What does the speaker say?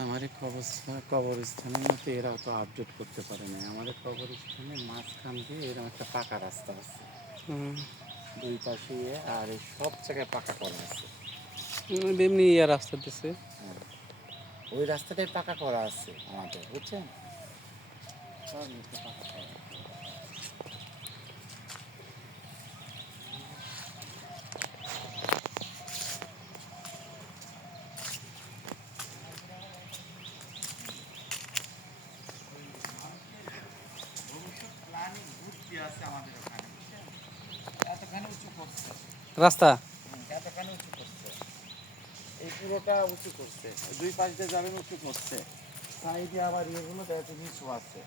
আমার কবরস্থান কবরস্থানের মতো এরা তো আপডেট করতে পারে না আমাদের কবরস্থানে মাঝখান দিয়ে এরকম একটা পাকা রাস্তা আছে। দুই পাশে ইয়ে, আর এই সব জায়গায় পাকা করা আছে। এমনি ইয়া রাস্তা দিছে। ওই রাস্তাটাই পাকা করা আছে আমাদের বুঝছেন? সব পাকা করা আছে। ভবিষ্যৎ প্ল্যানিং বুদ্ধি আছে আমাদের ওখানে বুঝছেন? এতখানি উঁচু করছে রাস্তা? এতখানি উঁচু করছে। এই পুরোটা উঁচু করছে। দুই পাশ দিয়ে যাবেন উঁচু করছে। সাইডে আবার ইয়েগুলো এত নিচু আছে।